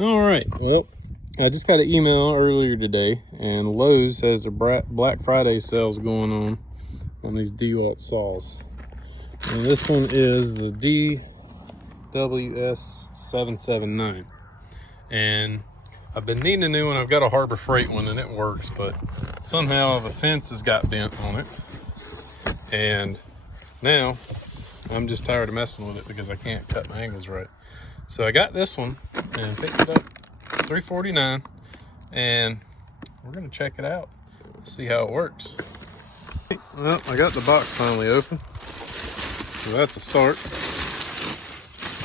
All right, well, I just got an email earlier today, and Lowe's has their Black Friday sales going on these Dewalt saws. And this one is the DWS779. And I've been needing a new one. I've got a Harbor Freight one and it works, but somehow the fence has got bent on it. And now I'm just tired of messing with it because I can't cut my angles right. So I got this one and picked it up $3.49, and we're gonna check it out, see how it works. Well, I got the box finally open, so that's a start.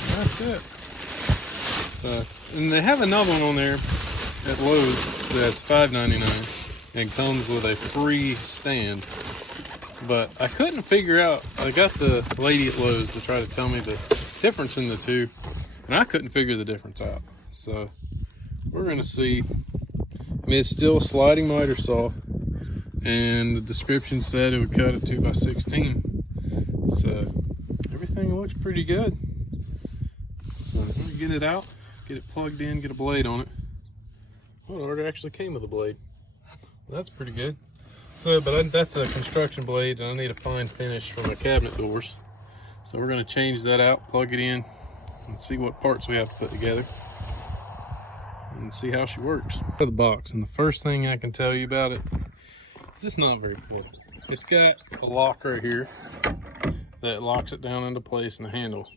And that's it. So, and they have another one on there at Lowe's that's $5.99 and comes with a free stand. But I couldn't figure out, I got the lady at Lowe's to try to tell me the difference in the two, and I couldn't figure the difference out. So we're gonna see. I mean, it's still a sliding miter saw, and the description said it would cut a 2x16. So everything looks pretty good. So I'm gonna get it out, get it plugged in, get a blade on it. Oh, it actually came with a blade. That's pretty good. So, but that's a construction blade, and I need a fine finish for my cabinet doors. So we're gonna change that out, plug it in, and see what parts we have to put together and see how she works. For the box, and the first thing I can tell you about it is it's not very cool. It's got a lock right here that locks it down into place in the handle.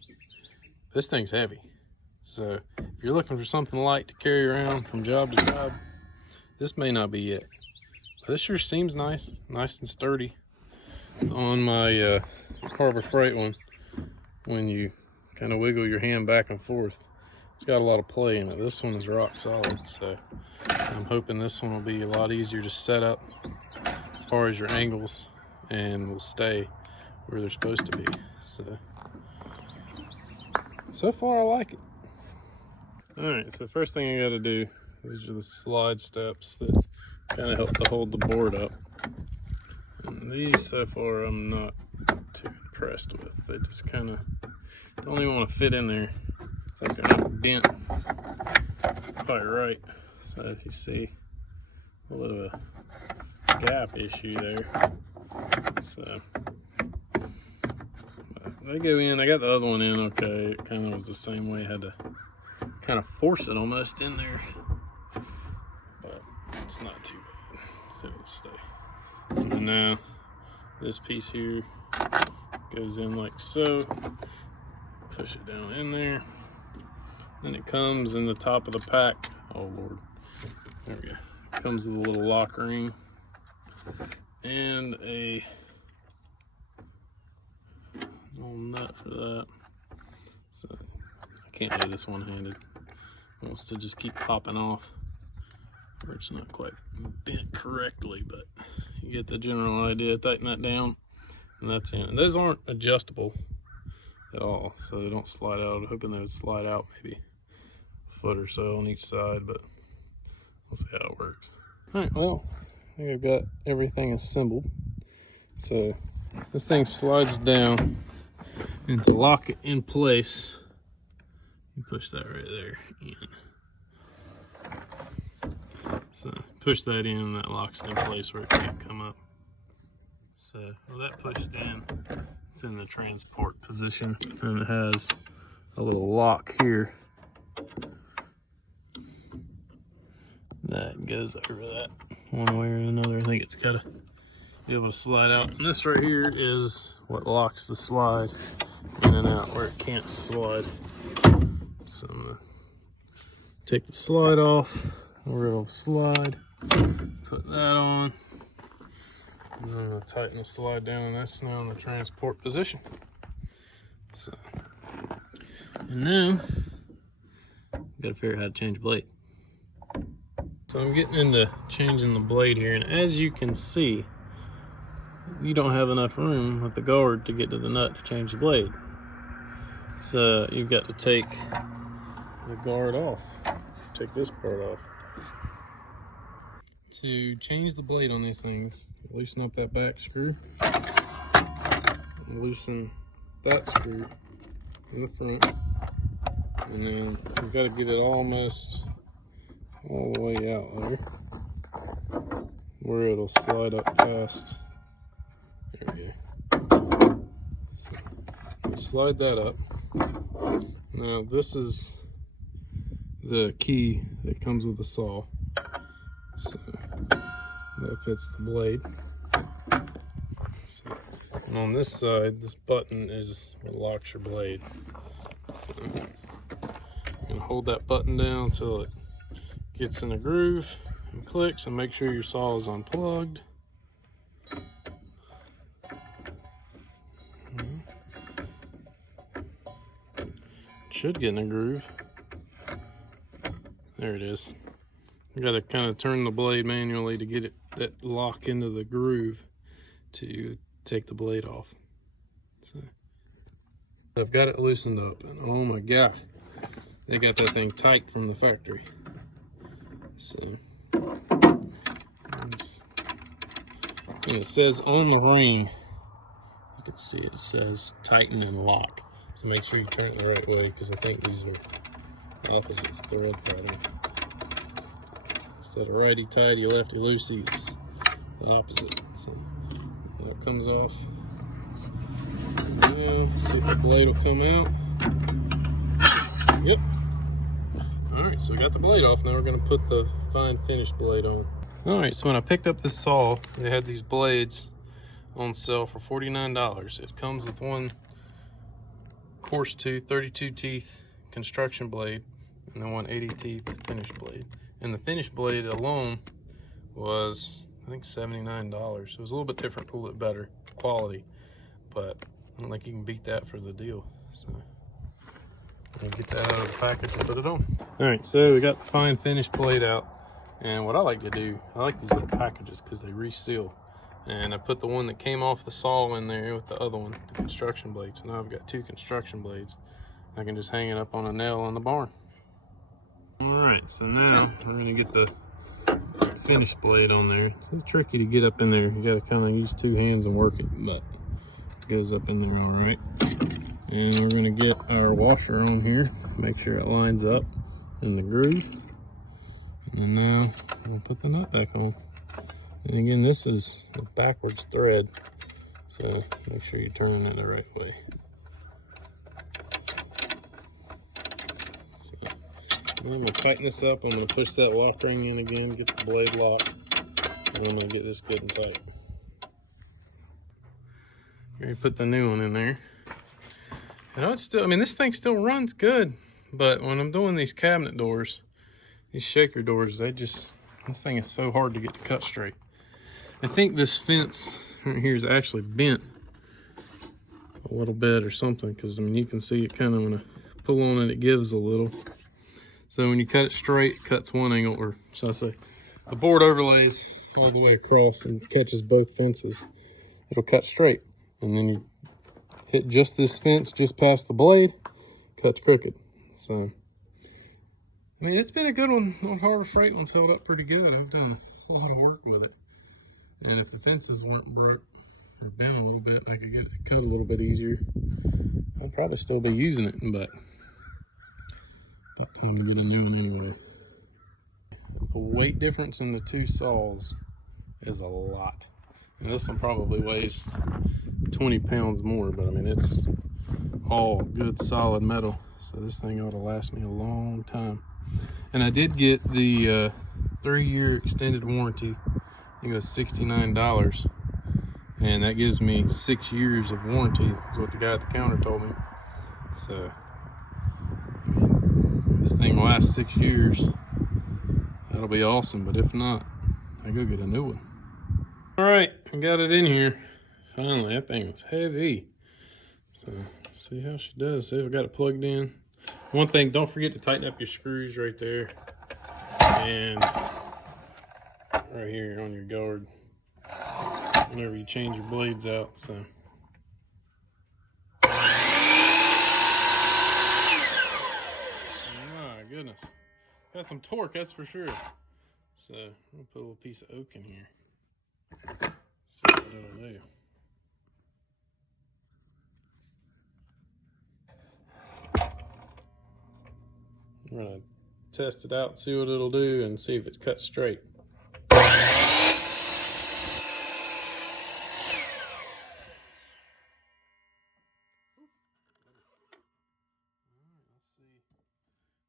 This thing's heavy, so if you're looking for something light to carry around from job to job, this may not be it. But this sure seems nice and sturdy. On my Harbor Freight one, when you kind of wiggle your hand back and forth, it's got a lot of play in it. This one is rock solid, so I'm hoping this one will be a lot easier to set up as far as your angles, and will stay where they're supposed to be. So far I like it. All right, so the first thing I got to do, these are the slide steps that kind of help to hold the board up. And these so far I'm not too impressed with. They just kind of don't even want to fit in there. I think they're not bent quite right. So if you see a little of a gap issue there. So they go in. I got the other one in okay. It kind of was the same way. I had to kind of force it almost in there, but it's not too bad. So it'll stay. And now this piece here goes in like so. Push it down in there. Then it comes in the top of the pack. Oh Lord. There we go. Comes with a little lock ring and a little nut for that. So I can't do this one-handed. It wants to just keep popping off, or it's not quite bent correctly, but you get the general idea. Tighten that down, and that's in. And those aren't adjustable at all, so they don't slide out. I'm hoping they would slide out maybe a foot or so on each side, but we'll see how it works. All right, well, I think I've got everything assembled. So this thing slides down, and to lock it in place, you push that right there in. So push that in, and that locks it in place where it can't come up. So with that pushed in, it's in the transport position, and it has a little lock here that goes over that one way or another. I think it's got to be able to slide out. And this right here is what locks the slide in and out where it can't slide. So I'm gonna take the slide off where it'll slide, put that on, and then I'm gonna tighten the slide down, and that's now in the transport position. So, and now gotta figure out how to change the blade. So I'm getting into changing the blade here, and as you can see, you don't have enough room with the guard to get to the nut to change the blade. So you've got to take the guard off, take this part off. To change the blade on these things, loosen up that back screw, and loosen that screw in the front, and then you've got to get it almost all the way out there where it'll slide up past. There we go. So slide that up. Now this is the key that comes with the saw. So that fits the blade. So, and on this side, this button is what locks your blade. So you're gonna hold that button down until it gets in a groove and clicks, and make sure your saw is unplugged. Should get in a groove. There it is. You gotta kind of turn the blade manually to get it that lock into the groove to take the blade off. So I've got it loosened up, and oh my god, they got that thing tight from the factory. So and it says on the ring, you can see it says tighten and lock. So make sure you turn it the right way, because I think these are opposites, thread pattern. Instead of righty tighty, lefty loosey, it's the opposite. So that comes off. See if the blade will come out. Yep. Alright, so we got the blade off. Now we're going to put the fine finish blade on. Alright, so when I picked up this saw, they had these blades on sale for $49. It comes with one coarse tooth, 32 teeth construction blade, and then one 80 teeth finish blade. And the finish blade alone was, I think, $79. It was a little bit different, a little bit better quality, but I don't think you can beat that for the deal. So I'll get that out of the package and put it on. All right, so we got the fine finish blade out. And what I like to do, I like these little packages because they reseal. And I put the one that came off the saw in there with the other one, the construction blade. So now I've got two construction blades. I can just hang it up on a nail on the barn. All right, so now we're gonna get the finish blade on there. It's tricky to get up in there. You gotta kind of use two hands and work it, but it goes up in there all right. And we're gonna get our washer on here, make sure it lines up in the groove. And now we'll put the nut back on. And again, this is a backwards thread, so make sure you're turning it the right way. So then we'll tighten this up. I'm going to push that lock ring in again, get the blade locked, and I'm going to get this good and tight. Here, put the new one in there. You know, it's still, I mean, this thing still runs good, but when I'm doing these cabinet doors, these shaker doors, this thing is so hard to get to cut straight. I think this fence right here is actually bent a little bit or something, because I mean, you can see it kind of, when I pull on it, it gives a little. So when you cut it straight, it cuts one angle, or should I say, the board overlays all the way across and catches both fences. It'll cut straight, and then you hit just this fence just past the blade, cuts crooked. So I mean, it's been a good one. On Harbor Freight one's held up pretty good. I've done a lot of work with it. And if the fences weren't broke or bent a little bit, I could get it cut a little bit easier. I'll probably still be using it, but about time to get a new one anyway. The weight difference in the two saws is a lot. And this one probably weighs 20 pounds more, but I mean, it's all good solid metal. So this thing ought to last me a long time. And I did get the 3-year extended warranty. I think it was $69. And that gives me 6 years of warranty, is what the guy at the counter told me. So this thing lasts 6 years. That'll be awesome, but if not, I go get a new one. All right, I got it in here. Finally, that thing was heavy. So see how she does. See if I got it plugged in. One thing, don't forget to tighten up your screws right there and right here on your guard whenever you change your blades out. So my goodness, got some torque, that's for sure. So I'm gonna put a little piece of oak in here, see what it'll do. I'm gonna test it out, see what it'll do, and see if it cuts straight.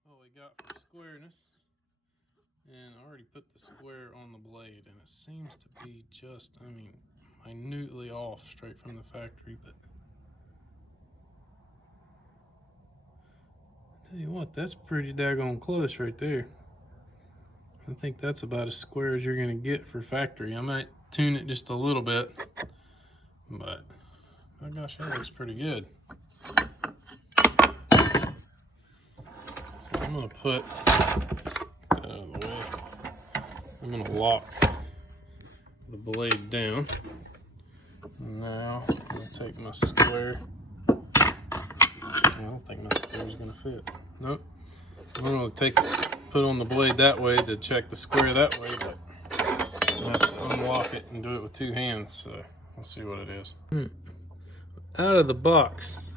What we got for squareness, and I already put the square on the blade, and it seems to be just, I mean, minutely off straight from the factory, but I tell you what, that's pretty daggone close right there. I think that's about as square as you're gonna get for factory. I might tune it just a little bit, but oh gosh, that looks pretty good. So I'm gonna put that out of the way. I'm gonna lock the blade down. Now I'm gonna take my square. I don't think my square's gonna fit. Nope. I'm gonna put on the blade that way to check the square that way, but I have to unlock it and do it with two hands, so we'll see what it is. Out of the box,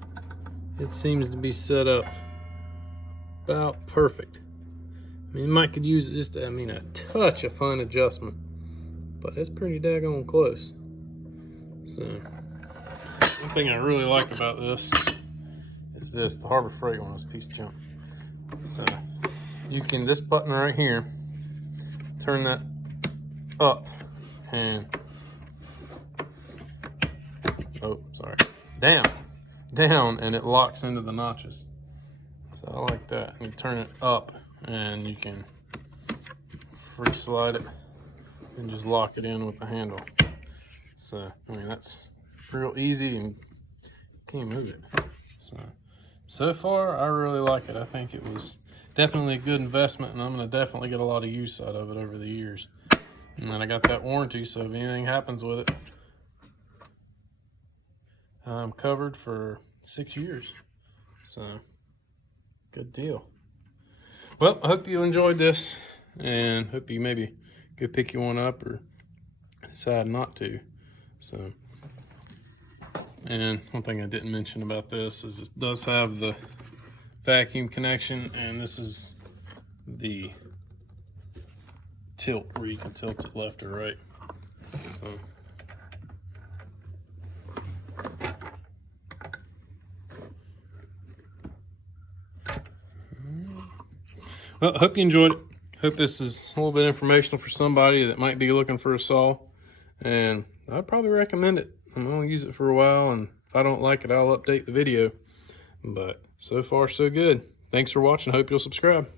it seems to be set up about perfect. I mean, you might could use just, I mean, a touch of fine adjustment, but it's pretty daggone close. So, one thing I really like about this is this, the Harbor Freight one, is a piece of junk. So, you can, this button right here, turn that up and, oh, sorry, down, and it locks into the notches. So I like that. You turn it up and you can free slide it and just lock it in with the handle. So, I mean, that's real easy and can't move it. So far, I really like it. I think it was definitely a good investment, and I'm gonna definitely get a lot of use out of it over the years. And then I got that warranty, so if anything happens with it, I'm covered for 6 years. So, good deal. Well, I hope you enjoyed this, and hope you maybe go pick you one up or decide not to. So, and one thing I didn't mention about this is it does have the vacuum connection, and this is the tilt where you can tilt it left or right. So, well, I hope you enjoyed it. Hope this is a little bit informational for somebody that might be looking for a saw, and I'd probably recommend it. I'm gonna use it for a while, and if I don't like it, I'll update the video. But so far, so good. Thanks for watching. Hope you'll subscribe.